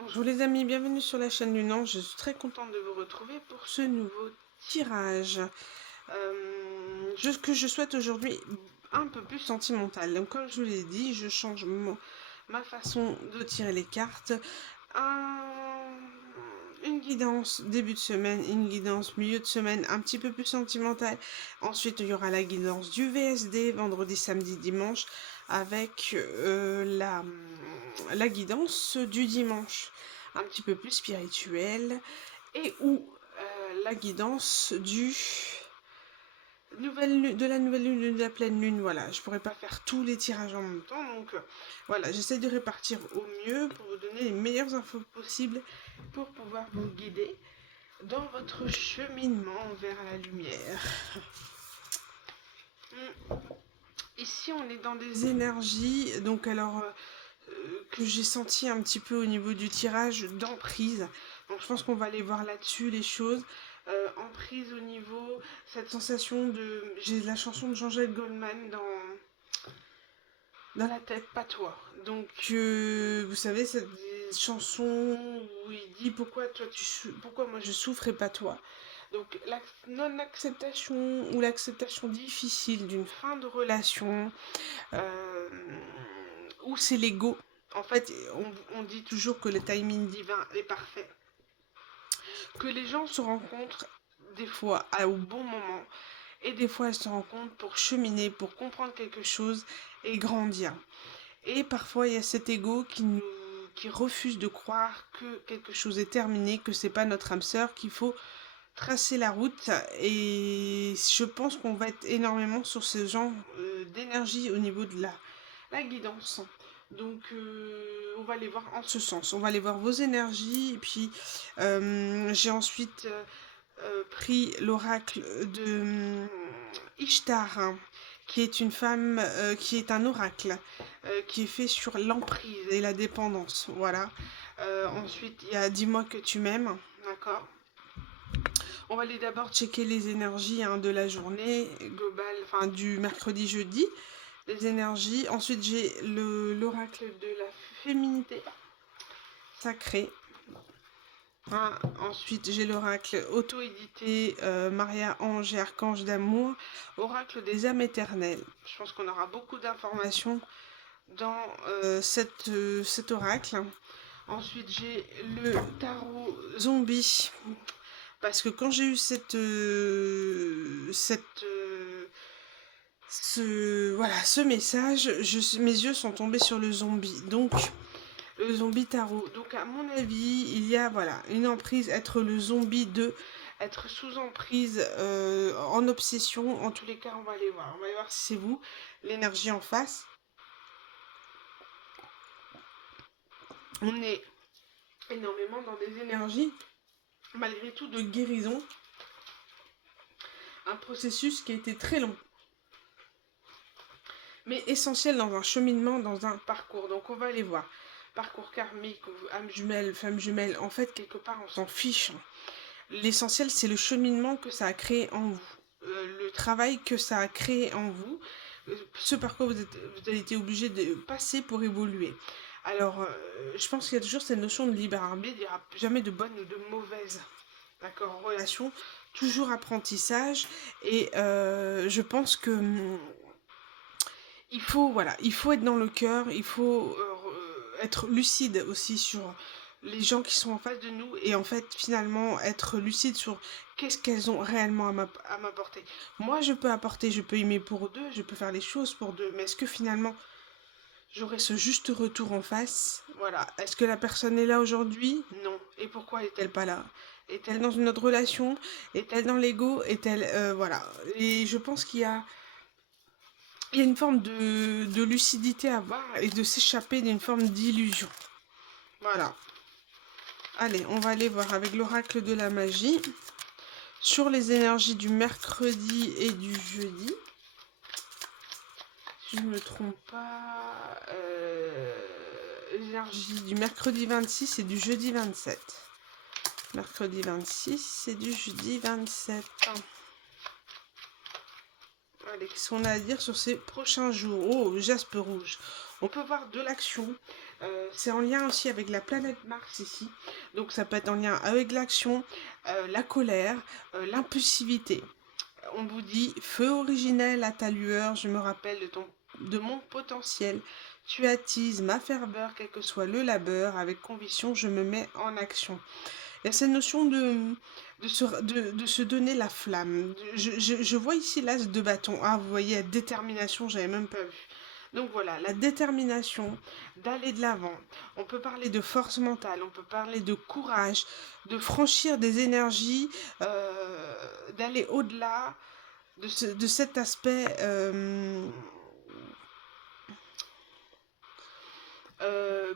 Bonjour les amis, bienvenue sur la chaîne Lunan. Je suis très contente de vous retrouver pour ce nouveau tirage que je souhaite aujourd'hui un peu plus sentimental. Donc comme je vous l'ai dit, je change ma façon de tirer les cartes. Une guidance début de semaine, une guidance milieu de semaine un petit peu plus sentimentale. Ensuite, il y aura la guidance du VSD vendredi, samedi, dimanche avec la guidance du dimanche un petit peu plus spirituelle et ou la guidance de la nouvelle lune, de la pleine lune. Voilà, je pourrais pas faire tous les tirages en même temps, donc voilà, j'essaie de répartir au mieux pour vous donner les meilleures infos possibles pour pouvoir vous guider dans votre cheminement vers la lumière. Ici, on est dans des énergies, donc alors que j'ai senti un petit peu au niveau du tirage d'emprise. Donc je pense qu'on va aller voir là-dessus les choses. Emprise au niveau, cette sensation de... J'ai la chanson de Jean-Jacques Goldman dans la tête, pas toi. Donc vous savez, cette chanson où il dit pourquoi moi je souffre et pas toi. Donc la non-acceptation ou l'acceptation difficile d'une fin de relation, où c'est l'ego. En fait, on dit toujours que le timing divin est parfait. Que les gens se rencontrent des fois au bon moment et des fois elles se rencontrent pour cheminer, pour comprendre quelque chose et grandir. Et parfois il y a cet ego qui refuse de croire que quelque chose est terminé, que c'est pas notre âme sœur, qu'il faut tracer la route. Et je pense qu'on va être énormément sur ce genre d'énergie au niveau de la guidance. Donc on va aller voir en ce sens. On va aller voir vos énergies. Et puis j'ai ensuite pris l'oracle de Ishtar, hein, qui est une femme, qui est un oracle, qui est fait sur l'emprise et la dépendance. Voilà. Ensuite, il y a Dis-moi que tu m'aimes. D'accord. On va aller d'abord checker les énergies, hein, de la journée globale, enfin du mercredi-jeudi. Les énergies. Ensuite, j'ai l'oracle de la féminité sacrée. Hein. Ensuite, j'ai l'oracle auto-édité, Maria Ange et Archange d'amour, oracle des âmes éternelles. Je pense qu'on aura beaucoup d'informations dans cet oracle. Ensuite, j'ai le tarot zombie. Parce que quand j'ai eu ce message, mes yeux sont tombés sur le zombie. Donc, le zombie tarot. Donc, à mon avis, il y a voilà une emprise, être le zombie être sous emprise, en obsession. En tous les cas, on va aller voir. On va aller voir si c'est vous, l'énergie en face. On est énormément dans des énergies, malgré tout, de guérison. Un processus qui a été très long, mais essentiel dans un cheminement, dans un parcours. Donc on va aller voir. Parcours karmique, âme jumelle, femme jumelle, en fait, quelque part, on s'en fiche. L'essentiel, c'est le cheminement que ça a créé en vous. Le travail que ça a créé en vous. Ce par quoi vous avez été obligé de passer pour évoluer. Alors, je pense qu'il y a toujours cette notion de libre arbitre. Il n'y aura jamais de bonne ou de mauvaise, d'accord, relation. Toujours apprentissage. Et je pense que il faut être dans le cœur, il faut être lucide aussi sur les gens qui sont en face de nous et en fait finalement être lucide sur qu'est-ce qu'elles ont réellement à m'apporter. Moi je peux apporter, je peux aimer pour deux, je peux faire les choses pour deux, mais est-ce que finalement j'aurai ce juste retour en face? Voilà. Est-ce que la personne est là aujourd'hui? Non. Et pourquoi est-elle pas là? Est-elle dans une autre relation? Est-elle dans l'ego? Est-elle... voilà. Et je pense il y a une forme de lucidité à avoir et de s'échapper d'une forme d'illusion. Voilà. Allez, on va aller voir avec l'oracle de la magie sur les énergies du mercredi et du jeudi. Si je ne me trompe pas, l'énergie du mercredi 26 et du jeudi 27. Mercredi 26 et du jeudi 27. Allez, qu'est-ce qu'on a à dire sur ces prochains jours? Oh, jaspe rouge. On peut voir de l'action. C'est en lien aussi avec la planète Mars ici. Donc ça peut être en lien avec l'action, la colère, l'impulsivité. On vous dit feu originel à ta lueur, je me rappelle de mon potentiel. Tu attises ma ferveur, quel que soit le labeur, avec conviction, je me mets en action. Il y a cette notion de se donner la flamme. Je vois ici l'as de bâton. Ah, vous voyez, la détermination, j'avais même pas vu. Donc voilà, la détermination d'aller de l'avant. On peut parler de force mentale, on peut parler de courage, de franchir des énergies, d'aller au-delà de cet aspect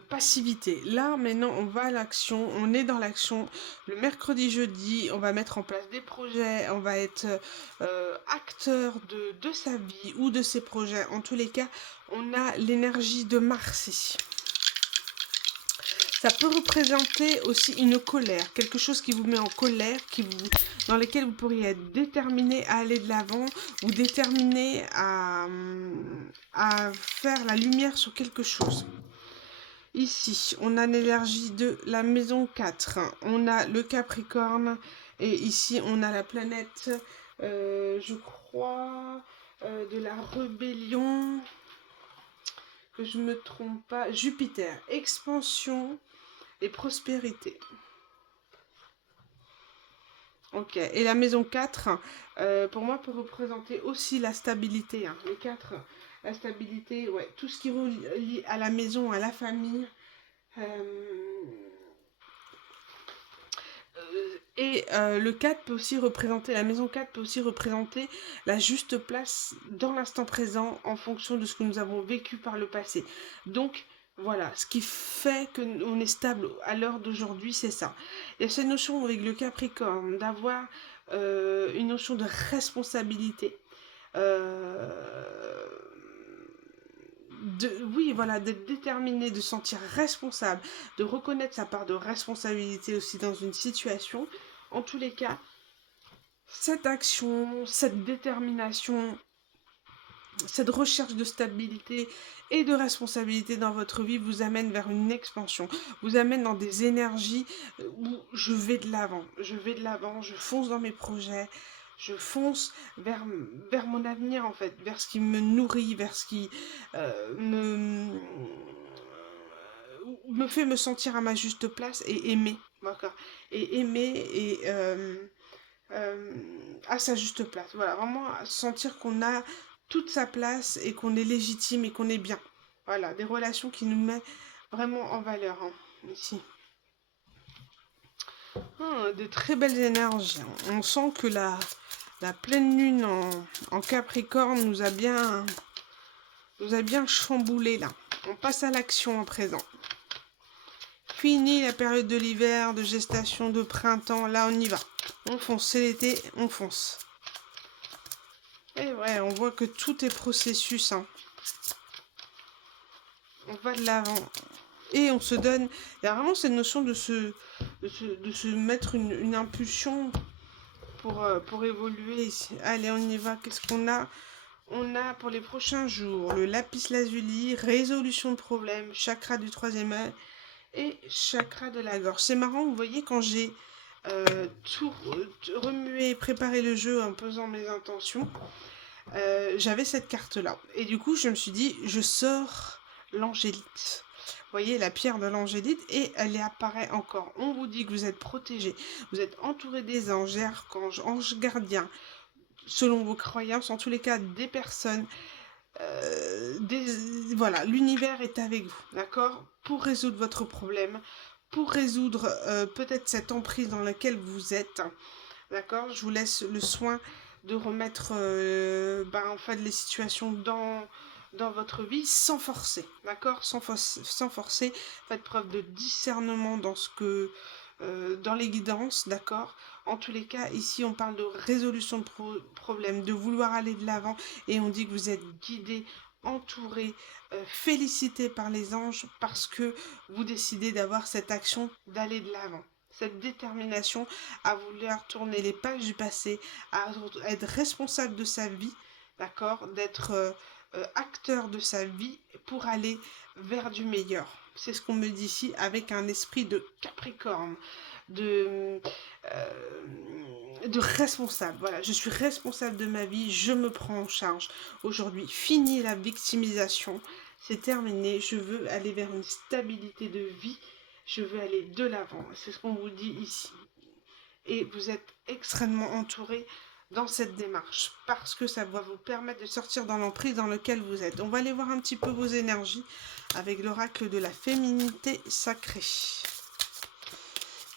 passivité. Là, maintenant, on va à l'action, on est dans l'action. Le mercredi, jeudi, on va mettre en place des projets, on va être acteur de sa vie ou de ses projets. En tous les cas, on a l'énergie de Mars ici. Ça peut représenter aussi une colère, quelque chose qui vous met en colère, dans lequel vous pourriez être déterminé à aller de l'avant ou déterminé à faire la lumière sur quelque chose. Ici, on a l'énergie de la maison 4, on a le Capricorne, et ici, on a la planète, je crois, de la rébellion, que je me trompe pas, Jupiter, expansion et prospérité. Ok, et la maison 4, pour moi, peut représenter aussi la stabilité. Hein. Le 4, la stabilité, ouais, tout ce qui relie à la maison, à la famille. Le 4 peut aussi représenter, la maison 4 peut aussi représenter la juste place dans l'instant présent en fonction de ce que nous avons vécu par le passé. Donc, voilà, ce qui fait qu'on est stable à l'heure d'aujourd'hui, c'est ça. Il y a cette notion avec le Capricorne d'avoir une notion de responsabilité. Oui, voilà, d'être déterminé, de se sentir responsable, de reconnaître sa part de responsabilité aussi dans une situation. En tous les cas, cette action, cette détermination, cette recherche de stabilité et de responsabilité dans votre vie vous amène vers une expansion, vous amène dans des énergies où je vais de l'avant, je fonce dans mes projets, je fonce vers mon avenir en fait, vers ce qui me nourrit, vers ce qui me fait me sentir à ma juste place et aimer, d'accord, et aimer à sa juste place. Voilà, vraiment sentir qu'on a toute sa place et qu'on est légitime et qu'on est bien. Voilà, des relations qui nous mettent vraiment en valeur, hein, ici. De très belles énergies. On sent que la pleine lune en Capricorne nous a bien chamboulé là. On passe à l'action à présent. Fini la période de l'hiver, de gestation, de printemps. Là, on y va. On fonce, c'est l'été, on fonce. Et ouais, on voit que tout est processus. Hein. On va de l'avant. Et on se donne... Il y a vraiment cette notion de se mettre une impulsion pour évoluer. Allez, on y va. Qu'est-ce qu'on a? On a pour les prochains jours le lapis lazuli, résolution de problèmes, chakra du troisième œil et chakra de la gorge. C'est marrant, vous voyez, quand j'ai tout remué, préparé le jeu en pesant mes intentions, j'avais cette carte-là. Et du coup, je me suis dit, je sors l'angélite. Vous voyez, la pierre de l'angélite, et elle apparaît encore. On vous dit que vous êtes protégé, vous êtes entouré des anges, des archanges, anges gardiens, selon vos croyances, en tous les cas, des personnes. Voilà, l'univers est avec vous, d'accord, pour résoudre votre problème, pour résoudre peut-être cette emprise dans laquelle vous êtes, d'accord. Je vous laisse le soin de remettre en fait les situations dans votre vie sans forcer, d'accord, sans forcer. Faites preuve de discernement dans ce que dans les guidances, d'accord. En tous les cas, ici on parle de résolution de problèmes, de vouloir aller de l'avant, et on dit que vous êtes guidé, entouré, félicité par les anges parce que vous décidez d'avoir cette action d'aller de l'avant, cette détermination à vouloir tourner les pages du passé, à être responsable de sa vie d'accord, d'être acteur de sa vie pour aller vers du meilleur. C'est ce qu'on me dit ici avec un esprit de Capricorne, de, de responsable. Voilà, je suis responsable de ma vie, je me prends en charge. Aujourd'hui, fini la victimisation, c'est terminé, je veux aller vers une stabilité de vie, je veux aller de l'avant. C'est ce qu'on vous dit ici. Et vous êtes extrêmement entouré dans cette démarche parce que ça va vous permettre de sortir dans l'emprise dans laquelle vous êtes. On va aller voir un petit peu vos énergies avec l'oracle de la féminité sacrée.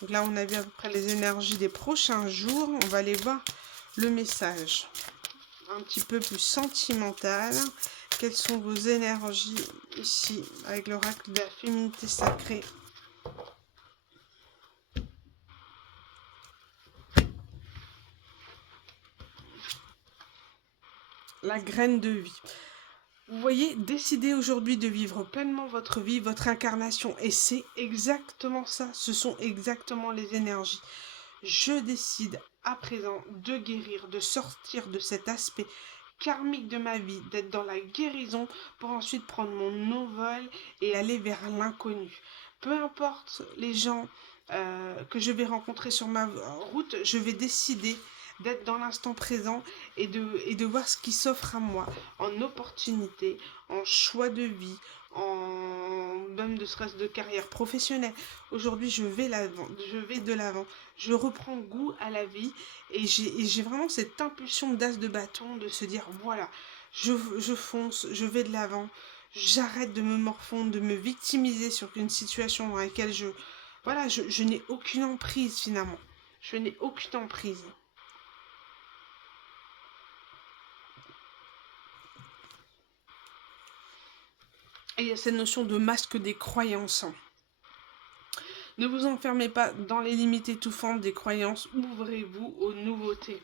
Donc là, on a vu à peu près les énergies des prochains jours. On va aller voir le message un petit peu plus sentimental. Quelles sont vos énergies ici avec l'oracle de la féminité sacrée? La graine de vie. Vous voyez, décidez aujourd'hui de vivre pleinement votre vie, votre incarnation. Et c'est exactement ça, ce sont exactement les énergies. Je décide à présent de guérir, de sortir de cet aspect karmique de ma vie, d'être dans la guérison pour ensuite prendre mon envol et aller vers l'inconnu. Peu importe les gens que je vais rencontrer sur ma route, je vais décider d'être dans l'instant présent et de voir ce qui s'offre à moi en opportunité, en choix de vie, en même de stress de carrière professionnelle. Aujourd'hui, je vais de l'avant, je reprends goût à la vie et j'ai vraiment cette impulsion d'as de bâton de se dire voilà, je fonce, je vais de l'avant, j'arrête de me morfondre, de me victimiser sur une situation dans laquelle voilà, je n'ai aucune emprise finalement. Je n'ai aucune emprise. Et il y a cette notion de masque des croyances. Ne vous enfermez pas dans les limites étouffantes des croyances, ouvrez-vous aux nouveautés.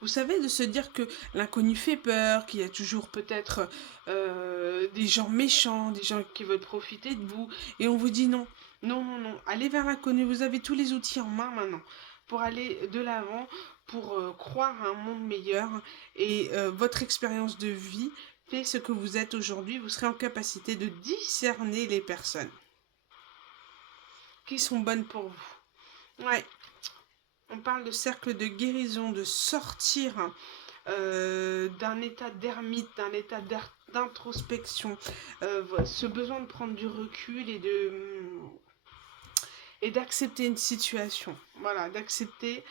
Vous savez, de se dire que l'inconnu fait peur, qu'il y a toujours peut-être des gens méchants, des gens qui veulent profiter de vous, et on vous dit non, non, non, non, allez vers l'inconnu, vous avez tous les outils en main maintenant pour aller de l'avant, pour croire à un monde meilleur, et votre expérience de vie fait ce que vous êtes aujourd'hui, vous serez en capacité de discerner les personnes qui sont bonnes pour vous. Ouais, on parle de cercle de guérison, de sortir d'un état d'ermite, d'un état d'introspection, ce besoin de prendre du recul et d'accepter une situation, voilà, d'accepter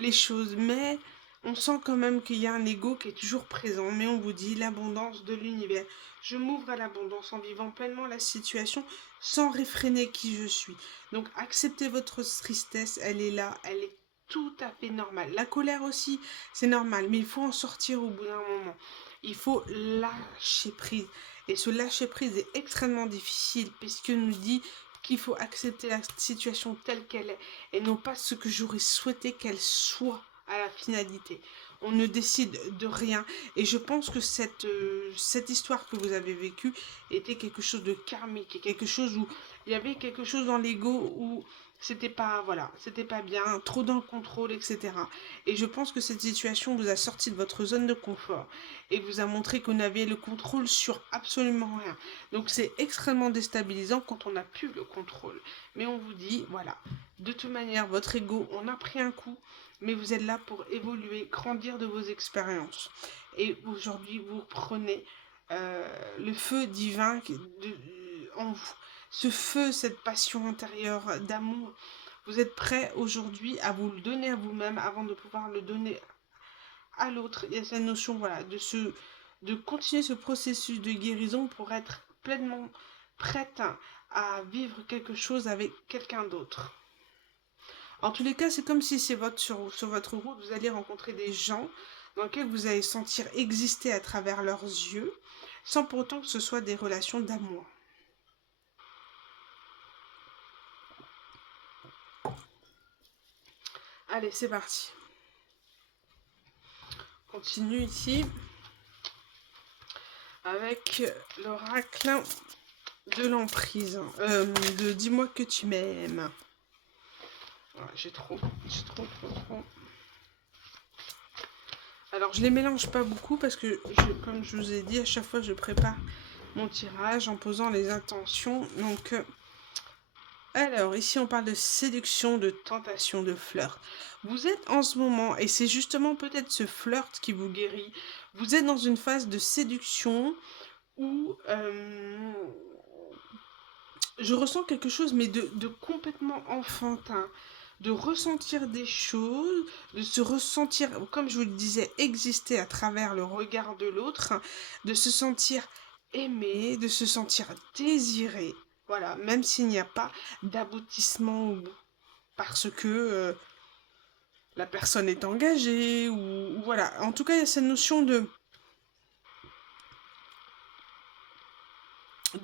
les choses, mais on sent quand même qu'il y a un ego qui est toujours présent, mais on vous dit l'abondance de l'univers. Je m'ouvre à l'abondance en vivant pleinement la situation sans réfréner qui je suis. Donc acceptez votre tristesse, elle est là, elle est tout à fait normale. La colère aussi, c'est normal, mais il faut en sortir au bout d'un moment. Il faut lâcher prise. Et ce lâcher prise est extrêmement difficile puisque nous dit qu'il faut accepter la situation telle qu'elle est et non pas ce que j'aurais souhaité qu'elle soit à la finalité. On ne décide de rien et je pense que cette histoire que vous avez vécue était quelque chose de karmique, quelque chose où il y avait quelque chose dans l'ego où c'était pas, voilà, c'était pas bien, trop dans le contrôle, etc. Et je pense que cette situation vous a sorti de votre zone de confort et vous a montré qu'on avait le contrôle sur absolument rien. Donc c'est extrêmement déstabilisant quand on n'a plus le contrôle. Mais on vous dit, voilà, de toute manière, votre ego, on a pris un coup, mais vous êtes là pour évoluer, grandir de vos expériences. Et aujourd'hui, vous prenez le feu divin en vous. Ce feu, cette passion intérieure d'amour, vous êtes prêt aujourd'hui à vous le donner à vous-même avant de pouvoir le donner à l'autre. Il y a cette notion, voilà, de continuer ce processus de guérison pour être pleinement prête à vivre quelque chose avec quelqu'un d'autre. En tous les cas, c'est comme si c'est sur votre route, vous allez rencontrer des gens dans lesquels vous allez sentir exister à travers leurs yeux, sans pour autant que ce soit des relations d'amour. Allez, c'est parti. Continue ici avec l'oracle de l'emprise. De dis-moi que tu m'aimes. Voilà, j'ai trop. Alors, je les mélange pas beaucoup parce que, comme je vous ai dit, à chaque fois, je prépare mon tirage en posant les intentions. Donc, alors, ici, on parle de séduction, de tentation, de flirt. Vous êtes en ce moment, et c'est justement peut-être ce flirt qui vous guérit, vous êtes dans une phase de séduction où je ressens quelque chose, mais de complètement enfantin, de ressentir des choses, de se ressentir, comme je vous le disais, exister à travers le regard de l'autre, de se sentir aimé, de se sentir désiré, voilà, même s'il n'y a pas d'aboutissement au bout, parce que la personne est engagée, ou voilà, en tout cas, il y a cette notion de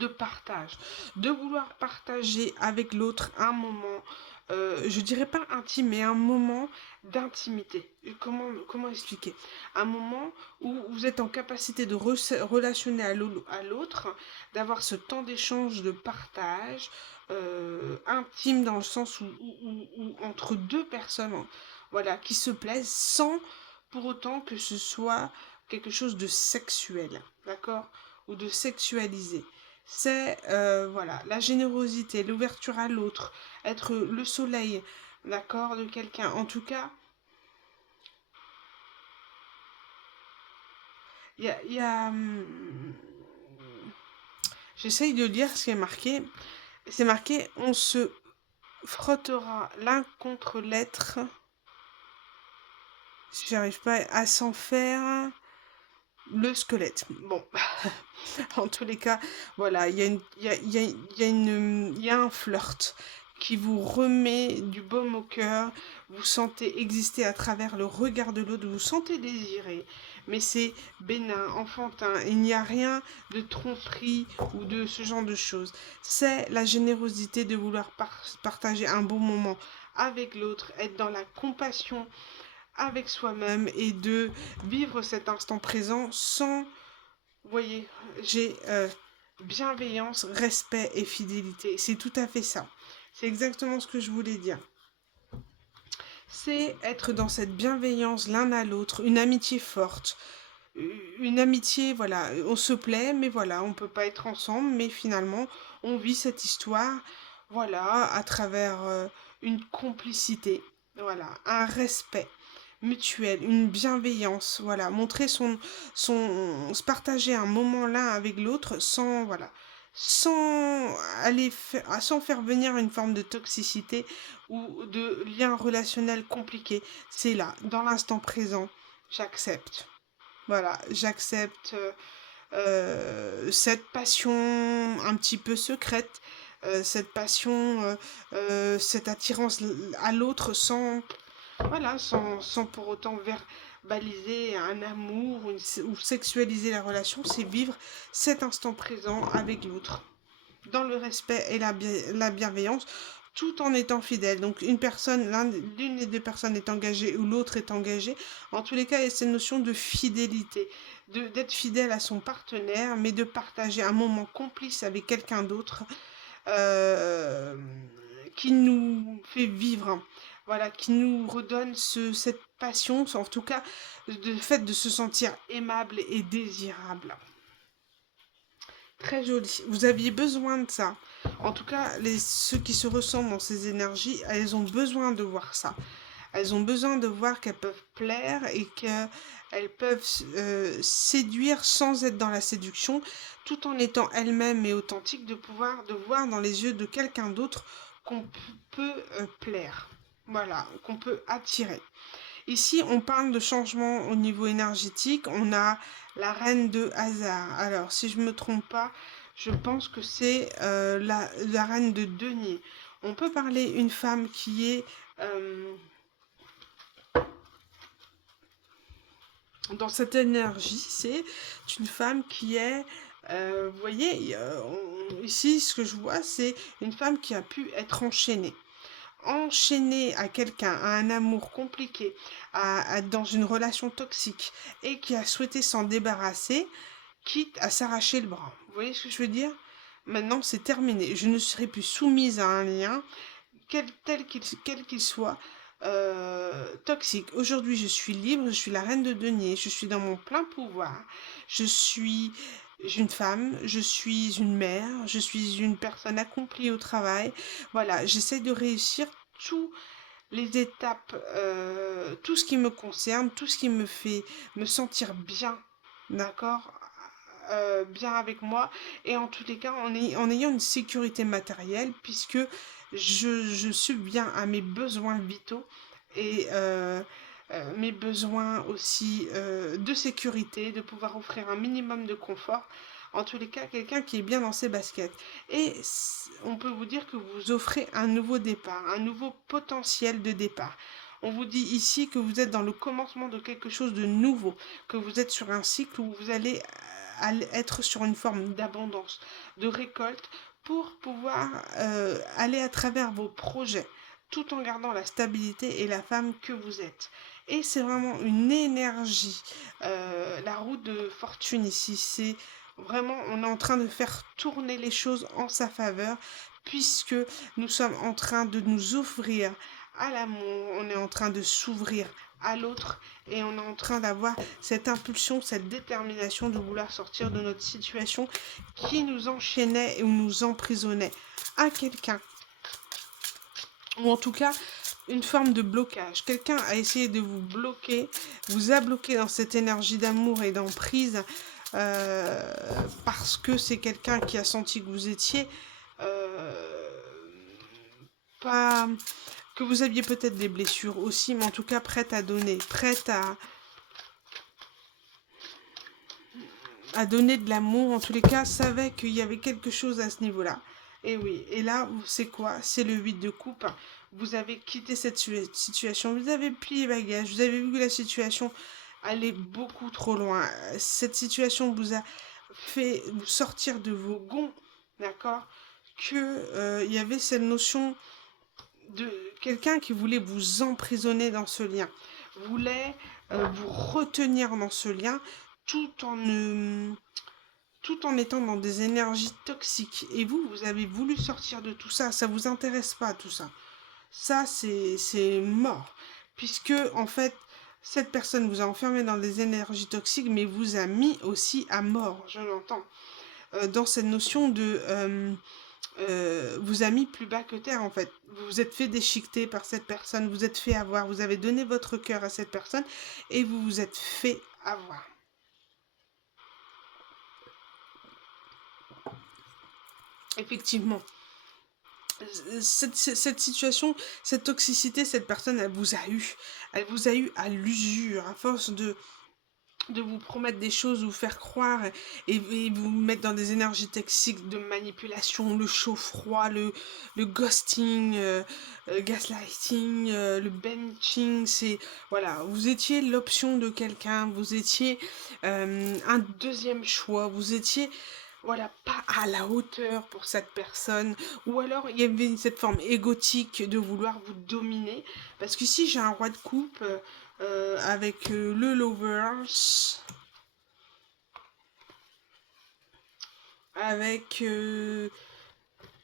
partage, de vouloir partager avec l'autre un moment, je dirais pas intime, mais un moment d'intimité. Comment expliquer? Un moment où vous êtes en capacité de relationner à l'autre, d'avoir ce temps d'échange, de partage, intime dans le sens où entre deux personnes, voilà, qui se plaisent sans pour autant que ce soit quelque chose de sexuel, d'accord? Ou de sexualisé. C'est voilà, la générosité, l'ouverture à l'autre, être le soleil, d'accord, de quelqu'un. En tout cas, il y a j'essaye de lire ce qui est marqué. C'est marqué, on se frottera l'un contre l'être. Si j'arrive pas à s'en faire le squelette. Bon, en tous les cas, voilà, il y a une, il y a, il y a, il y a une, il y a un flirt qui vous remet du baume au cœur. Vous sentez exister à travers le regard de l'autre, vous sentez désiré, mais c'est bénin, enfantin. Il n'y a rien de tromperie ou de ce genre de choses. C'est la générosité de vouloir partager un bon moment avec l'autre, être dans la compassion avec soi-même et de vivre cet instant présent sans, vous voyez, j'ai bienveillance, respect et fidélité. C'est tout à fait ça. C'est exactement ce que je voulais dire. C'est être dans cette bienveillance l'un à l'autre, une amitié forte. Une amitié, voilà, on se plaît, mais voilà, on peut pas être ensemble, mais finalement, on vit cette histoire, voilà, à travers une complicité, voilà, un respect mutuel, une bienveillance, voilà, montrer se partager un moment l'un avec l'autre sans, voilà, sans faire venir une forme de toxicité ou de lien relationnel compliqué. C'est là, dans l'instant présent, j'accepte. Voilà, j'accepte cette passion un petit peu secrète, cette passion, cette attirance à l'autre sans, voilà, sans pour autant verbaliser un amour ou sexualiser la relation, c'est vivre cet instant présent avec l'autre, dans le respect et la bienveillance, tout en étant fidèle. Donc une personne, l'une des deux personnes est engagée ou l'autre est engagée. En tous les cas, il y a cette notion de fidélité, d'être fidèle à son partenaire, mais de partager un moment complice avec quelqu'un d'autre euh, qui nous fait vivre, voilà, qui nous redonne cette passion, en tout cas, le fait de se sentir aimable et désirable. Très joli. Vous aviez besoin de ça. En tout cas, ceux qui se ressentent dans ces énergies, elles ont besoin de voir ça. Elles ont besoin de voir qu'elles peuvent plaire et qu'elles peuvent séduire sans être dans la séduction, tout en étant elles-mêmes et authentiques, de voir dans les yeux de quelqu'un d'autre qu'on peut plaire. Voilà, qu'on peut attirer. Ici, on parle de changement au niveau énergétique. On a la reine de hasard. Alors, si je ne me trompe pas, je pense que c'est la reine de denier. On peut parler une femme qui est dans cette énergie. C'est une femme qui est, vous voyez, ici, ce que je vois, c'est une femme qui a pu être enchaînée à quelqu'un, à un amour compliqué, dans une relation toxique, et qui a souhaité s'en débarrasser, quitte à s'arracher le bras. Vous voyez ce que je veux dire? Maintenant, c'est terminé. Je ne serai plus soumise à un lien, quel qu'il soit. toxique. Aujourd'hui, je suis libre, je suis la reine de denier, je suis dans mon plein pouvoir, je suis une femme, je suis une mère, je suis une personne accomplie au travail. Voilà, j'essaie de réussir tous les étapes, tout ce qui me concerne, tout ce qui me fait me sentir bien, d'accord, bien avec moi, et en tous les cas en ayant une sécurité matérielle, puisque je subviens à mes besoins vitaux et mes besoins aussi de sécurité, de pouvoir offrir un minimum de confort. En tous les cas, quelqu'un qui est bien dans ses baskets. Et on peut vous dire que vous offrez un nouveau départ, un nouveau potentiel de départ. On vous dit ici que vous êtes dans le commencement de quelque chose de nouveau, que vous êtes sur un cycle où vous allez être sur une forme d'abondance, de récolte, pour pouvoir aller à travers vos projets, tout en gardant la stabilité et la femme que vous êtes. Et c'est vraiment une énergie. La roue de fortune ici, c'est vraiment, on est en train de faire tourner les choses en sa faveur, puisque nous sommes en train de nous offrir à l'amour, on est en train de s'ouvrir à l'autre, et on est en train d'avoir cette impulsion, cette détermination de vouloir sortir de notre situation qui nous enchaînait ou nous emprisonnait à quelqu'un, ou en tout cas une forme de blocage. Quelqu'un a essayé de vous bloquer, vous a bloqué dans cette énergie d'amour et d'emprise, parce que c'est quelqu'un qui a senti que vous étiez pas, que vous aviez peut-être des blessures aussi, mais en tout cas prête à donner, prête à donner de l'amour, en tous les cas, savait qu'il y avait quelque chose à ce niveau-là. Et oui, et là, c'est quoi? C'est le 8 de coupe. Vous avez quitté cette situation, vous avez plié bagage, vous avez vu que la situation allait beaucoup trop loin. Cette situation vous a fait vous sortir de vos gonds, d'accord? Que il y avait cette notion de quelqu'un qui voulait vous emprisonner dans ce lien, voulait vous retenir dans ce lien, tout en tout en étant dans des énergies toxiques. Et vous, vous avez voulu sortir de tout ça. Ça vous intéresse pas, tout ça. Ça, c'est mort. Puisque, en fait, cette personne vous a enfermé dans des énergies toxiques, mais vous a mis aussi à mort, je l'entends. Dans cette notion de... vous a mis plus bas que terre, en fait. Vous vous êtes fait déchiqueter par cette personne, vous êtes fait avoir, vous avez donné votre cœur à cette personne, et vous vous êtes fait avoir. Effectivement, cette situation, cette toxicité, cette personne, elle vous a eu. Elle vous a eu à l'usure, à force de vous promettre des choses, vous faire croire et vous mettre dans des énergies toxiques de manipulation, le chaud-froid, le ghosting, gaslighting, le benching, c'est... Voilà, vous étiez l'option de quelqu'un, vous étiez un deuxième choix, vous étiez... Voilà, pas à la hauteur pour cette personne, ou alors il y avait cette forme égotique de vouloir vous dominer, parce qu'ici j'ai un roi de coupe, avec le lovers, avec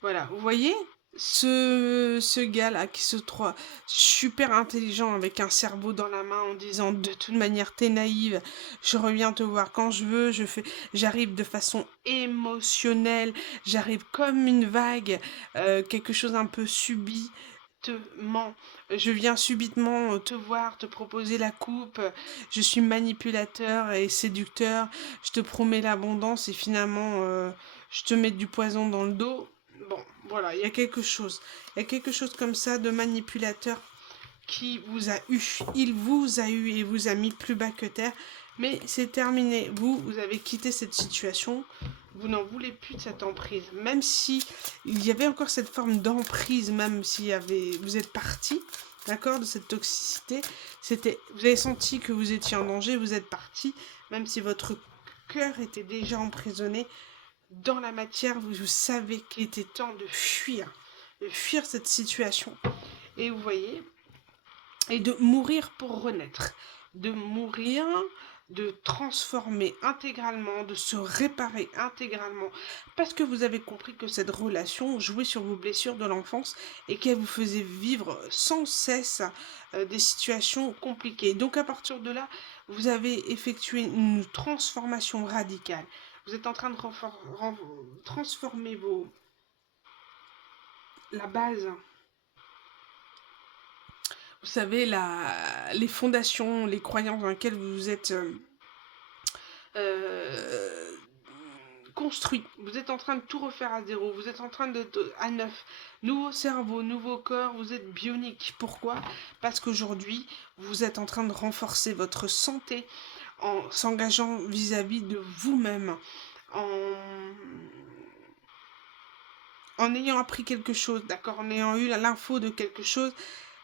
voilà, vous voyez ce gars là qui se trouve super intelligent avec un cerveau dans la main en disant de toute manière t'es naïve, je reviens te voir quand je veux, j'arrive de façon émotionnelle, j'arrive comme une vague, quelque chose un peu subit, je viens subitement te voir, te proposer la coupe, je suis manipulateur et séducteur, je te promets l'abondance et finalement je te mets du poison dans le dos. Bon, voilà, il y a quelque chose. Il y a quelque chose comme ça de manipulateur qui vous a eu. Il vous a eu et vous a mis plus bas que terre. Mais c'est terminé. Vous avez quitté cette situation. Vous n'en voulez plus de cette emprise. Même si il y avait encore cette forme d'emprise, même si vous êtes parti, d'accord, de cette toxicité. Vous avez senti que vous étiez en danger, vous êtes parti, même si votre cœur était déjà emprisonné dans la matière, vous savez qu'il était temps de fuir cette situation. Et vous voyez, et de mourir pour renaître, de mourir, de transformer intégralement, de se réparer intégralement, parce que vous avez compris que cette relation jouait sur vos blessures de l'enfance et qu'elle vous faisait vivre sans cesse des situations compliquées. Donc à partir de là, vous avez effectué une transformation radicale. Vous êtes en train de transformer la base, vous savez, les fondations, les croyances dans lesquelles vous vous êtes euh, construit. Vous êtes en train de tout refaire à zéro. Vous êtes en train à neuf. Nouveau cerveau, nouveau corps, vous êtes bionique. Pourquoi? Parce qu'aujourd'hui, vous êtes en train de renforcer votre santé en s'engageant vis-à-vis de vous-même, en ayant appris quelque chose, d'accord, en ayant eu l'info de quelque chose,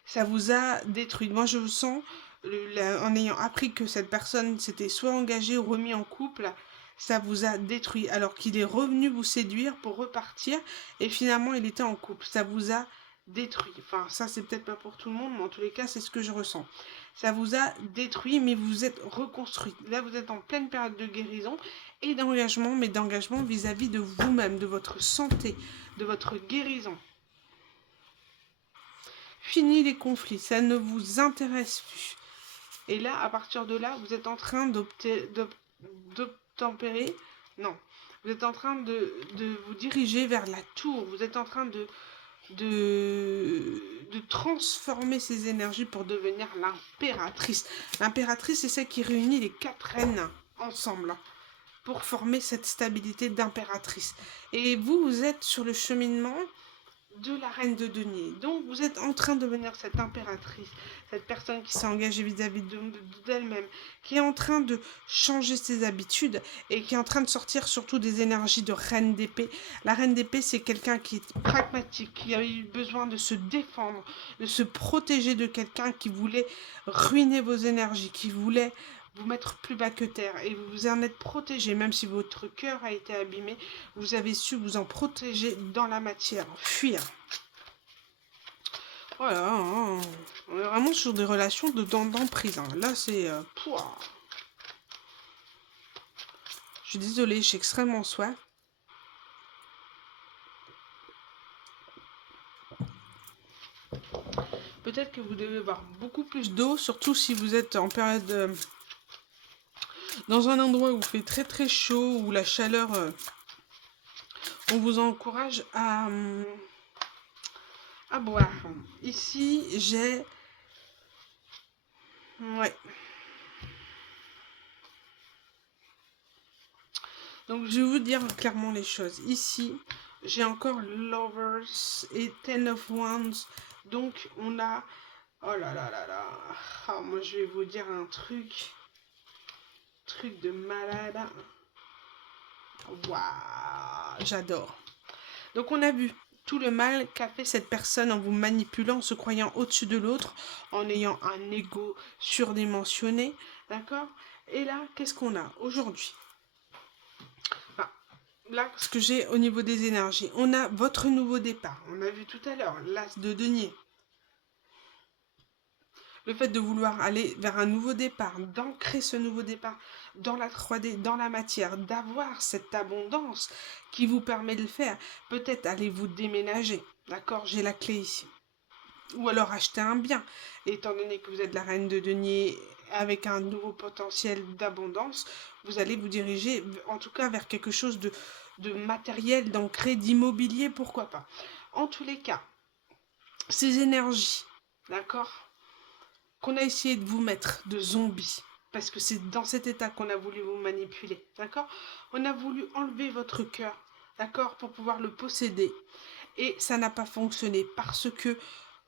ça vous a détruit. Moi, je vous sens, en ayant appris que cette personne s'était soit engagée ou remis en couple, ça vous a détruit. Alors qu'il est revenu vous séduire pour repartir, et finalement, il était en couple. Ça vous a détruit. Enfin, ça, c'est peut-être pas pour tout le monde, mais en tous les cas, c'est ce que je ressens. Ça vous a détruit, mais vous êtes reconstruit. Là, vous êtes en pleine période de guérison et d'engagement, mais d'engagement vis-à-vis de vous-même, de votre santé, de votre guérison. Fini les conflits, ça ne vous intéresse plus. Et là, à partir de là, vous êtes en train d'obtempérer. Non. Vous êtes en train de vous diriger vers la tour. Vous êtes en train de transformer ces énergies pour devenir l'impératrice. L'impératrice, c'est celle qui réunit les 4 reines ensemble pour former cette stabilité d'impératrice. Et vous, vous êtes sur le cheminement de la reine de denier. Donc vous êtes en train de devenir cette impératrice, cette personne qui s'est engagée vis-à-vis d'elle-même, qui est en train de changer ses habitudes et qui est en train de sortir surtout des énergies de reine d'épée. La reine d'épée, c'est quelqu'un qui est pragmatique, qui a eu besoin de se défendre, de se protéger de quelqu'un qui voulait ruiner vos énergies, qui voulait vous mettre plus bas que terre, et vous vous en êtes protégé, même si votre cœur a été abîmé, vous avez su vous en protéger dans la matière, fuir. Voilà, hein, on est vraiment sur des relations d'emprise. Hein. Là, c'est... je suis désolée, j'ai extrêmement soif. Peut-être que vous devez boire beaucoup plus d'eau, surtout si vous êtes en période... dans un endroit où il fait très très chaud, où la chaleur... on vous encourage à boire. Ici, j'ai... Ouais. Donc, je vais vous dire clairement les choses. Ici, j'ai encore Lovers et Ten of Wands. Donc, on a... Oh là là là là. Ah, moi, je vais vous dire un truc. Truc de malade. Waouh, j'adore. Donc, on a vu tout le mal qu'a fait cette personne en vous manipulant, en se croyant au-dessus de l'autre, en ayant un ego surdimensionné. D'accord? Et là, qu'est-ce qu'on a aujourd'hui? Là, ce que j'ai au niveau des énergies, on a votre nouveau départ. On a vu tout à l'heure l'as de denier. Le fait de vouloir aller vers un nouveau départ, d'ancrer ce nouveau départ dans la 3D, dans la matière, d'avoir cette abondance qui vous permet de le faire. Peut-être allez-vous déménager. D'accord, j'ai la clé ici. Ou alors acheter un bien. Étant donné que vous êtes la reine de denier avec un nouveau potentiel d'abondance, vous allez vous diriger en tout cas vers quelque chose de matériel, d'ancré, d'immobilier, pourquoi pas. En tous les cas, ces énergies, d'accord, qu'on a essayé de vous mettre de zombies, parce que c'est dans cet état qu'on a voulu vous manipuler, d'accord, on a voulu enlever votre cœur, d'accord, pour pouvoir le posséder, et ça n'a pas fonctionné parce que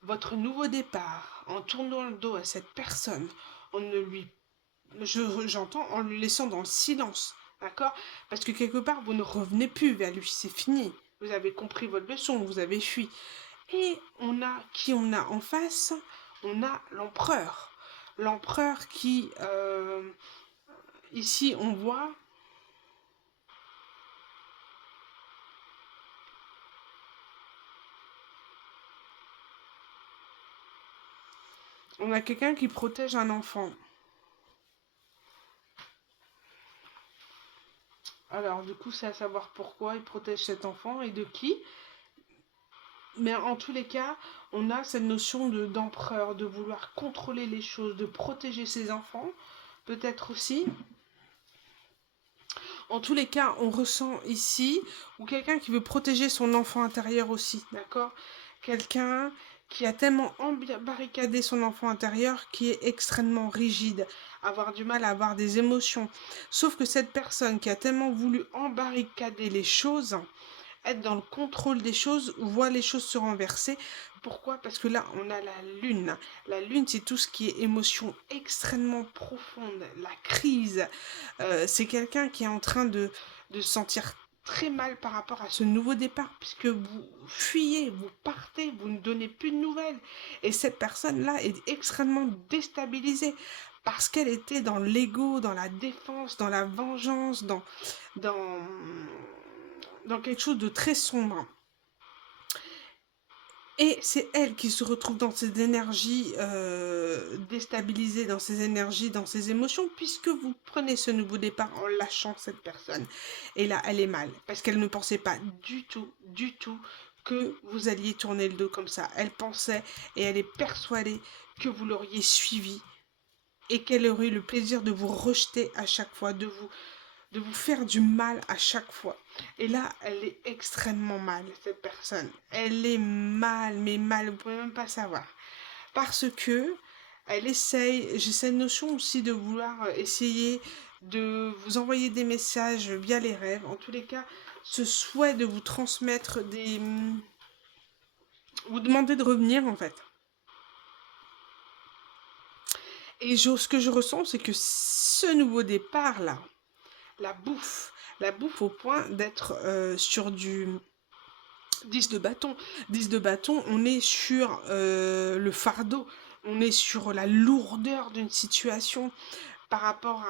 votre nouveau départ, en tournant le dos à cette personne, en ne lui, j'entends, en le laissant dans le silence, d'accord? Parce que quelque part, vous ne revenez plus vers lui, c'est fini. Vous avez compris votre leçon, vous avez fui. Et on a en face? On a l'empereur. L'empereur qui, ici, on voit... On a quelqu'un qui protège un enfant. Alors, du coup, c'est à savoir pourquoi il protège cet enfant et de qui. Mais en tous les cas, on a cette notion d'empereur, de vouloir contrôler les choses, de protéger ses enfants, peut-être aussi. En tous les cas, on ressent ici, ou quelqu'un qui veut protéger son enfant intérieur aussi, d'accord? Quelqu'un qui a tellement barricadé son enfant intérieur qui est extrêmement rigide, avoir du mal à avoir des émotions. Sauf que cette personne qui a tellement voulu embarricader les choses, être dans le contrôle des choses, voit les choses se renverser. Pourquoi? Parce que là, on a la lune. La lune, c'est tout ce qui est émotion extrêmement profonde, la crise. C'est quelqu'un qui est en train de se sentir très mal par rapport à ce nouveau départ, puisque vous fuyez, vous partez, vous ne donnez plus de nouvelles. Et cette personne-là est extrêmement déstabilisée parce qu'elle était dans l'ego, dans la défense, dans la vengeance, dans, dans quelque chose de très sombre. Et c'est elle qui se retrouve dans ces énergies déstabilisées, dans ces énergies, dans ces émotions, puisque vous prenez ce nouveau départ en lâchant cette personne. Et là, elle est mal, parce qu'elle ne pensait pas du tout, que vous alliez tourner le dos comme ça. Elle pensait et elle est persuadée que vous l'auriez suivi et qu'elle aurait eu le plaisir de vous rejeter à chaque fois, de vous faire du mal à chaque fois. Et là, elle est extrêmement mal, cette personne. Elle est mal, mais mal, vous pouvez même pas savoir. Parce que elle essaye, j'ai cette notion aussi de vouloir essayer de vous envoyer des messages via les rêves. En tous les cas, ce souhait de vous transmettre des... vous demander de revenir en fait. Et ce que je ressens, c'est que ce nouveau départ-là, la bouffe au point d'être sur du 10 de bâton. 10 de bâton, on est sur le fardeau, on est sur la lourdeur d'une situation par rapport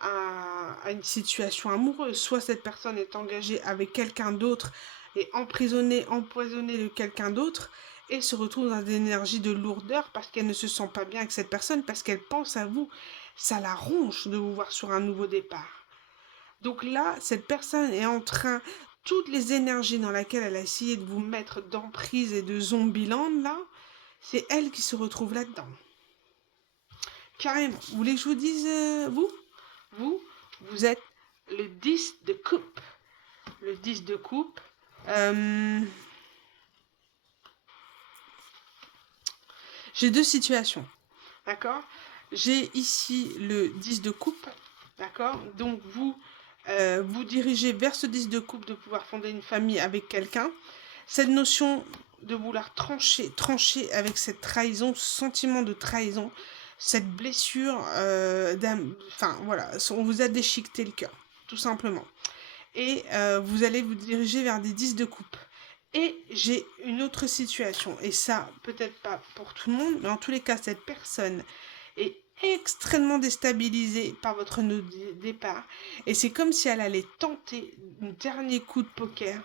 à une situation amoureuse. Soit cette personne est engagée avec quelqu'un d'autre et emprisonnée, empoisonnée de quelqu'un d'autre et se retrouve dans des énergies de lourdeur parce qu'elle ne se sent pas bien avec cette personne, parce qu'elle pense à vous. Ça la ronge de vous voir sur un nouveau départ. Donc là, cette personne est en train, toutes les énergies dans lesquelles elle a essayé de vous mettre d'emprise et de zombieland, là, c'est elle qui se retrouve là-dedans. Carrément. Vous voulez que je vous dise, vous êtes le 10 de coupe. Le 10 de coupe. J'ai deux situations. D'accord? J'ai ici le 10 de coupe. D'accord? Donc vous vous dirigez vers ce 10 de coupe, de pouvoir fonder une famille avec quelqu'un. Cette notion de vouloir trancher avec cette trahison, ce sentiment de trahison, cette blessure, enfin voilà, on vous a déchiqueté le cœur, tout simplement. Et vous allez vous diriger vers des 10 de coupe. Et j'ai une autre situation, et ça, peut-être pas pour tout le monde, mais en tous les cas, cette personne est extrêmement déstabilisée par votre départ. Et c'est comme si elle allait tenter un dernier coup de poker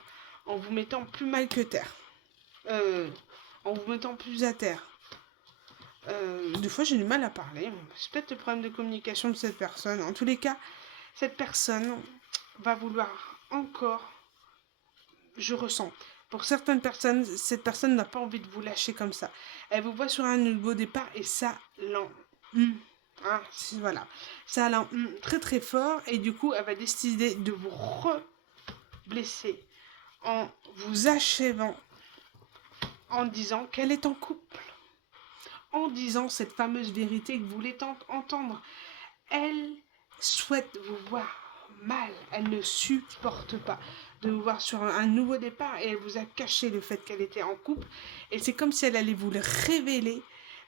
en vous mettant plus mal que terre. En vous mettant plus à terre. Des fois, j'ai du mal à parler. C'est peut-être le problème de communication de cette personne. En tous les cas, cette personne va vouloir encore... Je ressens. Pour certaines personnes, cette personne n'a pas envie de vous lâcher comme ça. Elle vous voit sur un nouveau départ et ça l'en... Hein, voilà. Ça l'en très très fort et du coup, elle va décider de vous re-blesser en vous achevant, en disant qu'elle est en couple, en disant cette fameuse vérité que vous voulez entendre. Elle souhaite vous voir mal, elle ne supporte pas de vous voir sur un nouveau départ et elle vous a caché le fait qu'elle était en couple et c'est comme si elle allait vous le révéler.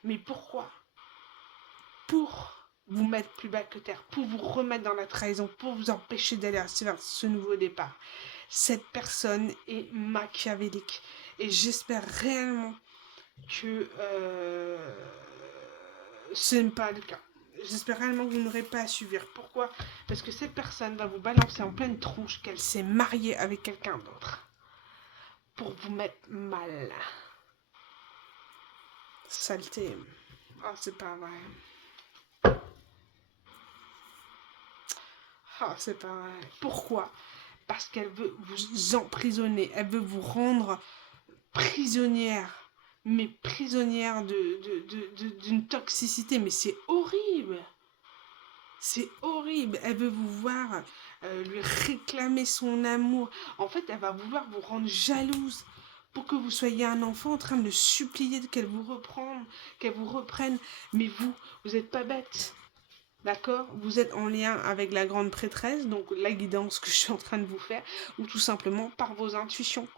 Mais pourquoi? Pour vous mettre plus bas que terre, pour vous remettre dans la trahison, pour vous empêcher d'aller vers ce nouveau départ. Cette personne est machiavélique et j'espère réellement que ce n'est pas le cas. J'espère réellement que vous n'aurez pas à subir. Pourquoi? Parce que cette personne va vous balancer en pleine tronche qu'elle s'est mariée avec quelqu'un d'autre. Pour vous mettre mal. Saleté. Ah, c'est pas vrai. Ah, c'est pas vrai. Pourquoi? parce qu'elle veut vous emprisonner, elle veut vous rendre prisonnière, mais prisonnière d'une toxicité, mais c'est horrible. C'est horrible. Elle veut vous voir lui réclamer son amour. En fait, elle va vouloir vous rendre jalouse pour que vous soyez un enfant en train de le supplier qu'elle vous reprenne. Mais vous n'êtes pas bête. D'accord? Vous êtes en lien avec la grande prêtresse, donc la guidance que je suis en train de vous faire, ou tout simplement par vos intuitions.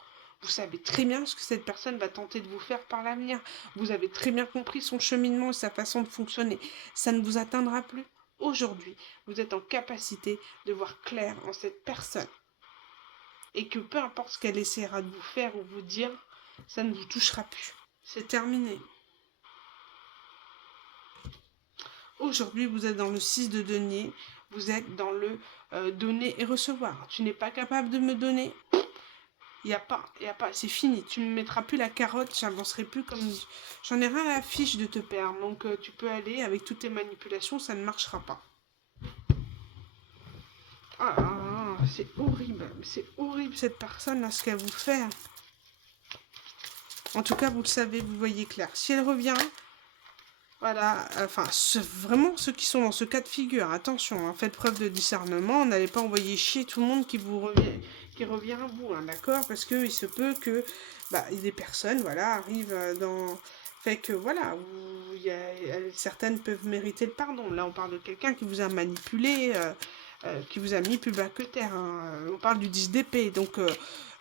Vous savez très bien ce que cette personne va tenter de vous faire par l'avenir. Vous avez très bien compris son cheminement et sa façon de fonctionner. Ça ne vous atteindra plus. Aujourd'hui, vous êtes en capacité de voir clair en cette personne. Et que peu importe ce qu'elle essaiera de vous faire ou vous dire, ça ne vous touchera plus. C'est terminé. Aujourd'hui, vous êtes dans le 6 de denier. Vous êtes dans le donner et recevoir. Tu n'es pas capable de me donner. Il n'y a pas, c'est fini. Tu ne me mettras plus la carotte, j'avancerai plus comme... J'en ai rien à la fiche de te perdre. Donc tu peux aller avec toutes tes manipulations, ça ne marchera pas. Ah, c'est horrible. C'est horrible cette personne là, ce qu'elle vous fait. En tout cas, vous le savez, vous voyez clair. Si elle revient, voilà, enfin, vraiment ceux qui sont dans ce cas de figure, attention, hein, faites preuve de discernement, n'allez pas envoyer chier tout le monde qui revient à vous, hein, d'accord? Parce qu'il se peut que des personnes, voilà, arrivent dans... Fait que, voilà, certaines peuvent mériter le pardon. Là, on parle de quelqu'un qui vous a manipulé, qui vous a mis plus bas que terre, hein. On parle du 10 d'épée, donc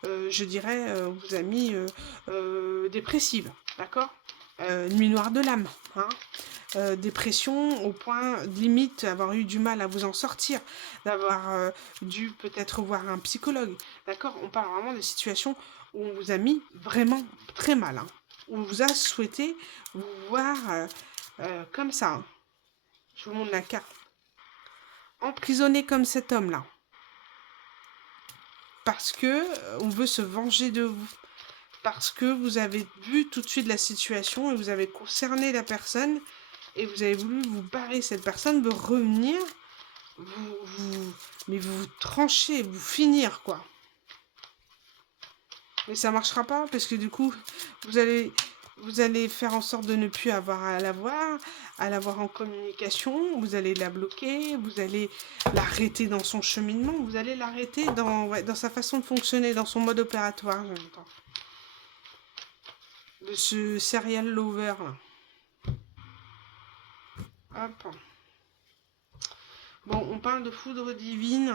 je dirais, vous a mis dépressive, d'accord? Nuit noire de l'âme, hein. Dépression au point de limite avoir eu du mal à vous en sortir, d'avoir dû peut-être voir un psychologue, d'accord? On parle vraiment de situations où on vous a mis vraiment très mal, hein, où on vous a souhaité vous voir comme ça, hein. Je vous montre la carte. Emprisonné comme cet homme-là, parce que on veut se venger de vous. Parce que vous avez vu tout de suite la situation et vous avez concerné la personne et vous avez voulu vous barrer. Cette personne veut revenir, mais vous tranchez, vous finir, quoi. Mais ça marchera pas parce que du coup, vous allez faire en sorte de ne plus avoir à la voir en communication, vous allez la bloquer, vous allez l'arrêter dans son cheminement, vous allez l'arrêter dans sa façon de fonctionner, dans son mode opératoire, j'entends. De ce serial lover là. Hop. Bon, on parle de foudre divine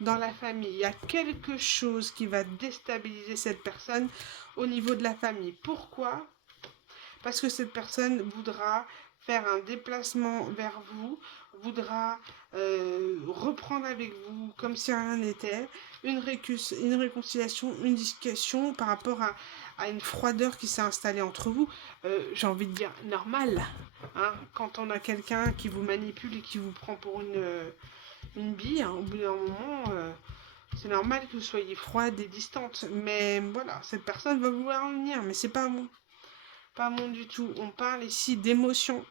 dans la famille. Il y a quelque chose qui va déstabiliser cette personne au niveau de la famille. Pourquoi? Parce que cette personne voudra faire un déplacement vers vous, voudra reprendre avec vous comme si rien n'était, une réconciliation, une discussion par rapport à une froideur qui s'est installée entre vous. J'ai envie de dire normal, hein, quand on a quelqu'un qui vous manipule et qui vous prend pour une bille, hein, au bout d'un moment, c'est normal que vous soyez froide et distante. Mais voilà, cette personne va vouloir revenir, mais c'est pas bon. Pas bon du tout. On parle ici d'émotions.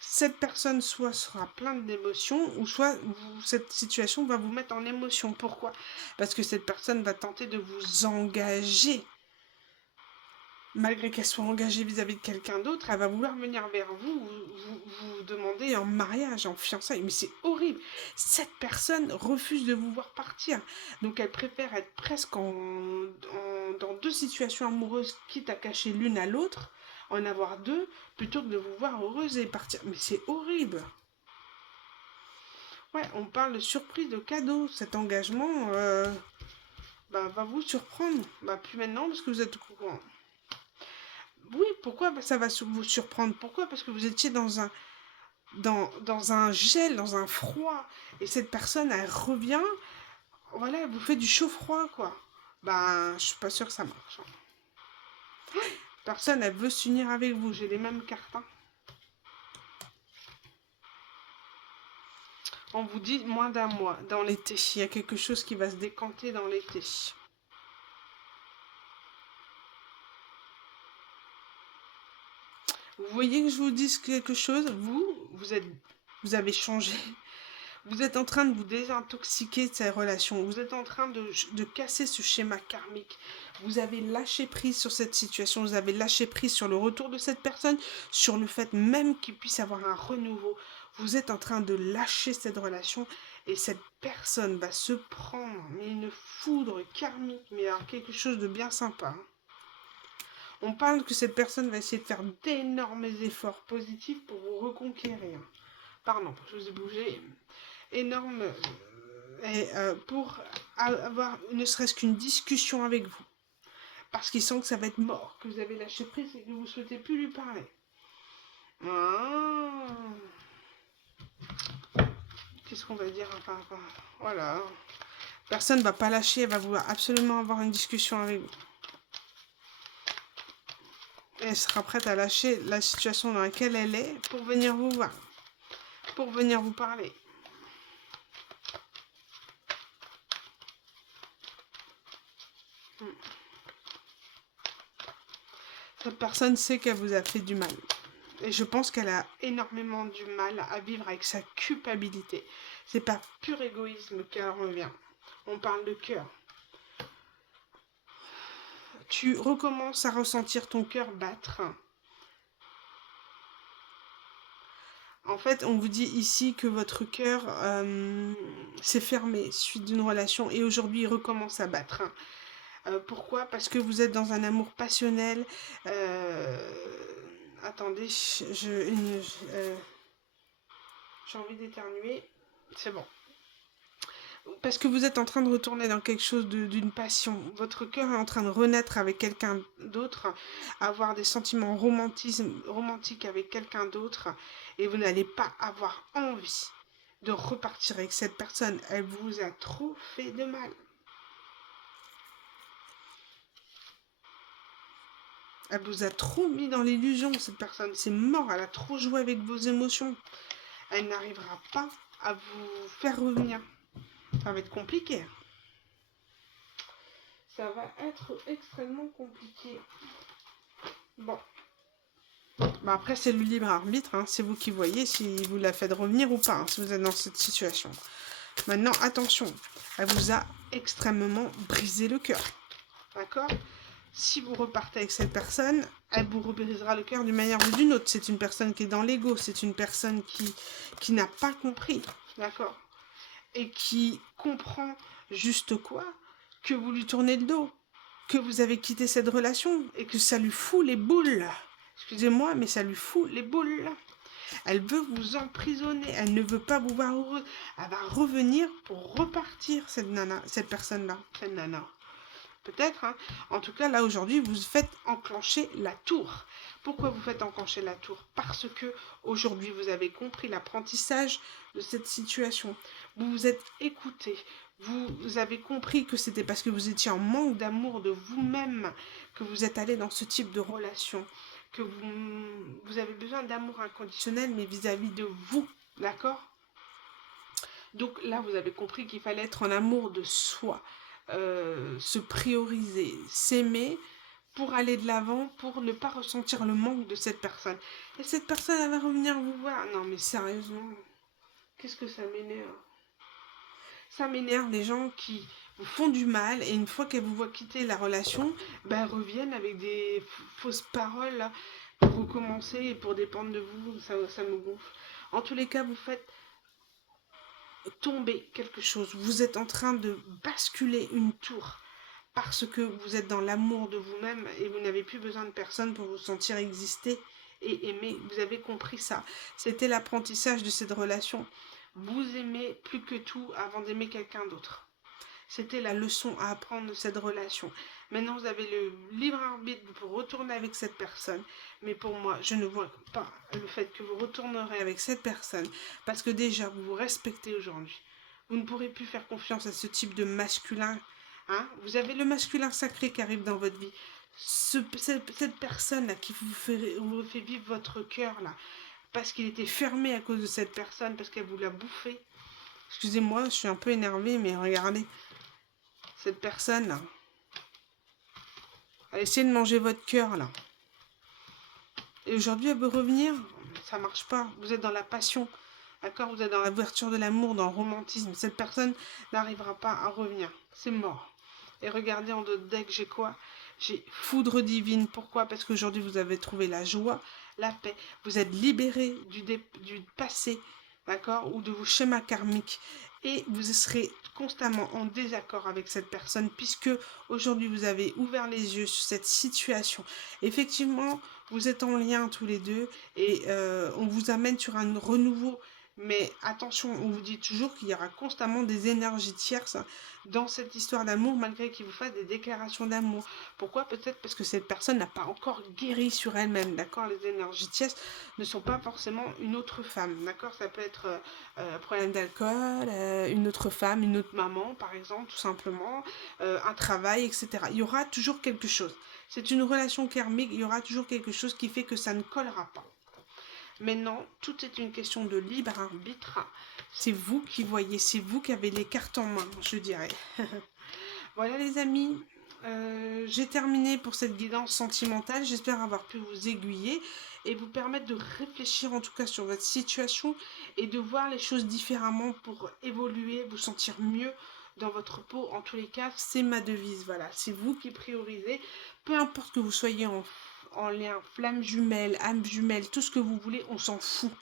Cette personne soit sera pleine d'émotions, ou soit cette situation va vous mettre en émotion. Pourquoi? Parce que cette personne va tenter de vous engager. Malgré qu'elle soit engagée vis-à-vis de quelqu'un d'autre, elle va vouloir venir vers vous demander en mariage, en fiançailles. Mais c'est horrible. Cette personne refuse de vous voir partir. Donc elle préfère être presque dans deux situations amoureuses, quitte à cacher l'une à l'autre, en avoir deux, plutôt que de vous voir heureuse et partir. Mais c'est horrible. Ouais, on parle de surprise, de cadeau. Cet engagement va vous surprendre. Plus maintenant, parce que vous êtes au courant. Oui, pourquoi ça va vous surprendre? Pourquoi? Parce que vous étiez dans un gel, dans un froid. Et cette personne, elle revient, voilà, elle vous fait du chaud-froid, quoi. Je suis pas sûre que ça marche, hein. Personne, elle veut s'unir avec vous. J'ai les mêmes cartes, hein. On vous dit moins d'un mois, dans l'été. Il y a quelque chose qui va se décanter dans l'été. Vous voyez que je vous dise quelque chose? Vous avez changé. Vous êtes en train de vous désintoxiquer de ces relations. Vous êtes en train de casser ce schéma karmique. Vous avez lâché prise sur cette situation. Vous avez lâché prise sur le retour de cette personne, sur le fait même qu'il puisse avoir un renouveau. Vous êtes en train de lâcher cette relation et cette personne va se prendre mais une foudre karmique, mais alors quelque chose de bien sympa. Hein. On parle que cette personne va essayer de faire d'énormes efforts positifs pour vous reconquérir. Pardon, je vous ai bougé. Énorme pour avoir ne serait-ce qu'une discussion avec vous. Parce qu'il sent que ça va être mort, que vous avez lâché prise et que vous ne souhaitez plus lui parler. Ah. Qu'est-ce qu'on va dire par rapport à... Voilà. Personne ne va pas lâcher, elle va vouloir absolument avoir une discussion avec vous. Et elle sera prête à lâcher la situation dans laquelle elle est pour venir vous voir. Pour venir vous parler. Cette personne sait qu'elle vous a fait du mal. Et je pense qu'elle a énormément du mal à vivre avec sa culpabilité. C'est pas pur égoïsme qu'elle revient. On parle de cœur. Tu recommences à ressentir ton cœur battre. En fait, on vous dit ici que votre cœur s'est fermé suite d'une relation et aujourd'hui il recommence à battre. Pourquoi? Parce que vous êtes dans un amour passionnel. Attendez, j'ai envie d'éternuer. C'est bon. Parce que vous êtes en train de retourner dans quelque chose d'une passion. Votre cœur est en train de renaître avec quelqu'un d'autre, avoir des sentiments romantiques avec quelqu'un d'autre, et vous n'allez pas avoir envie de repartir avec cette personne. Elle vous a trop fait de mal. Elle vous a trop mis dans l'illusion, cette personne. C'est mort, elle a trop joué avec vos émotions. Elle n'arrivera pas à vous faire revenir. Ça va être compliqué. Ça va être extrêmement compliqué. Bon. Après, c'est le libre arbitre. Hein. C'est vous qui voyez si vous la faites revenir ou pas, hein, si vous êtes dans cette situation. Maintenant, attention. Elle vous a extrêmement brisé le cœur. D'accord? Si vous repartez avec cette personne, elle vous brisera le cœur d'une manière ou d'une autre. C'est une personne qui est dans l'ego. C'est une personne qui n'a pas compris. D'accord? Et qui comprend juste quoi? Que vous lui tournez le dos. Que vous avez quitté cette relation. Et que ça lui fout les boules. Excusez-moi, mais ça lui fout les boules. Elle veut vous emprisonner. Elle ne veut pas vous voir heureuse. Elle va revenir pour repartir, cette personne-là. Cette nana. Peut-être, hein. En tout cas, là, aujourd'hui, vous faites enclencher la tour. Pourquoi vous faites enclencher la tour? Parce que, aujourd'hui, vous avez compris l'apprentissage de cette situation. Vous vous êtes écouté. Vous avez compris que c'était parce que vous étiez en manque d'amour de vous-même que vous êtes allé dans ce type de relation. Que vous avez besoin d'amour inconditionnel, mais vis-à-vis de vous. D'accord? Donc là, vous avez compris qu'il fallait être en amour de soi. Se prioriser, s'aimer pour aller de l'avant, pour ne pas ressentir le manque de cette personne. Et cette personne, elle va revenir vous voir. Non, mais sérieusement, qu'est-ce que ça m'énerve? Ça m'énerve les gens qui vous font du mal et une fois qu'elles vous voient quitter la relation, ben, elles reviennent avec des fausses paroles là, pour recommencer et pour dépendre de vous. Ça me gonfle. En tous les cas, vous faites tomber quelque chose. Vous êtes en train de basculer une tour parce que vous êtes dans l'amour de vous-même et vous n'avez plus besoin de personne pour vous sentir exister et aimer. Vous avez compris ça. C'était l'apprentissage de cette relation. Vous aimez plus que tout avant d'aimer quelqu'un d'autre. C'était la leçon à apprendre de cette relation. Maintenant, vous avez le libre arbitre pour retourner avec cette personne. Mais pour moi, je ne vois pas le fait que vous retournerez avec cette personne. Parce que déjà, vous vous respectez aujourd'hui. Vous ne pourrez plus faire confiance à ce type de masculin. Hein? Vous avez le masculin sacré qui arrive dans votre vie. Cette personne-là qui vous fait vivre votre cœur, là. Parce qu'il était fermé à cause de cette personne, parce qu'elle vous l'a bouffé. Excusez-moi, je suis un peu énervée, mais regardez. Cette personne là, elle essaie de manger votre cœur là. Et aujourd'hui elle veut revenir, ça marche pas. Vous êtes dans la passion. D'accord? Vous êtes dans l'ouverture de l'amour, dans le romantisme. Cette personne n'arrivera pas à revenir. C'est mort. Et regardez en deux decks, j'ai quoi? J'ai foudre divine. Pourquoi? Parce qu'aujourd'hui, vous avez trouvé la joie, la paix. Vous êtes libéré du passé, d'accord? Ou de vos schémas karmiques. Et vous serez constamment en désaccord avec cette personne, puisque aujourd'hui, vous avez ouvert les yeux sur cette situation. Effectivement, vous êtes en lien tous les deux et on vous amène sur un renouveau. Mais attention, on vous dit toujours qu'il y aura constamment des énergies tierces dans cette histoire d'amour, malgré qu'il vous fasse des déclarations d'amour. Pourquoi? Peut-être parce que cette personne n'a pas encore guéri sur elle-même, d'accord? Les énergies tierces ne sont pas forcément une autre femme, d'accord? Ça peut être problème d'alcool, une autre femme, une autre maman, par exemple, tout simplement, un travail, etc. Il y aura toujours quelque chose. C'est une relation karmique, il y aura toujours quelque chose qui fait que ça ne collera pas. Maintenant, tout est une question de libre arbitre. C'est vous qui voyez, c'est vous qui avez les cartes en main, je dirais. Voilà les amis, j'ai terminé pour cette guidance sentimentale. J'espère avoir pu vous aiguiller et vous permettre de réfléchir en tout cas sur votre situation et de voir les choses différemment pour évoluer, vous sentir mieux dans votre peau. En tous les cas, c'est ma devise. Voilà, c'est vous qui priorisez. Peu importe que vous soyez en lien, flamme jumelle, âme jumelle, tout ce que vous voulez, on s'en fout.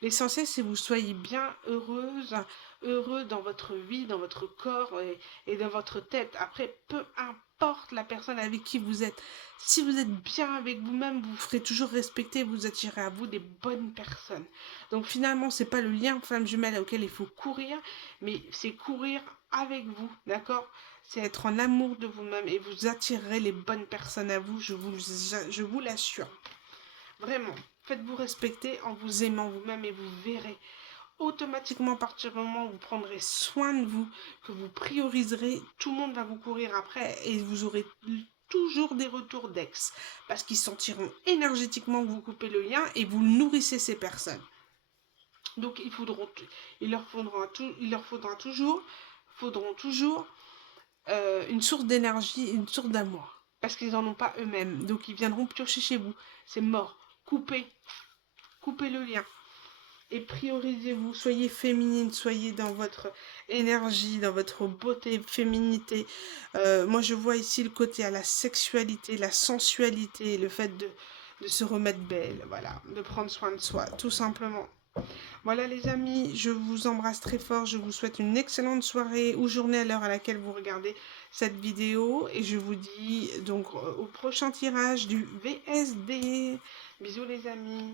L'essentiel, c'est que vous soyez bien heureuse, heureux dans votre vie, dans votre corps et dans votre tête. Après, peu importe la personne avec qui vous êtes. Si vous êtes bien avec vous-même, vous ferez toujours respecter, vous attirez à vous des bonnes personnes. Donc finalement, c'est pas le lien flamme jumelle auquel il faut courir, mais c'est courir avec vous, d'accord? C'est être en amour de vous-même et vous attirerez les bonnes personnes à vous, je vous l'assure. Vraiment, faites-vous respecter en vous aimant vous-même et vous verrez automatiquement à partir du moment où vous prendrez soin de vous, que vous prioriserez, tout le monde va vous courir après et vous aurez toujours des retours d'ex parce qu'ils sentiront énergétiquement que vous coupez le lien et vous nourrissez ces personnes. Donc il leur faudront toujours une source d'énergie, une source d'amour parce qu'ils n'en ont pas eux-mêmes. Donc ils viendront piocher chez vous. C'est mort. Coupez le lien. Et priorisez-vous, soyez féminine, soyez dans votre énergie, dans votre beauté, féminité. Moi, je vois ici le côté à la sexualité, la sensualité, le fait de se remettre belle, voilà, de prendre soin de soi, tout simplement. Voilà les amis, je vous embrasse très fort, je vous souhaite une excellente soirée ou journée à l'heure à laquelle vous regardez cette vidéo et je vous dis donc au prochain tirage du VSD. Bisous les amis.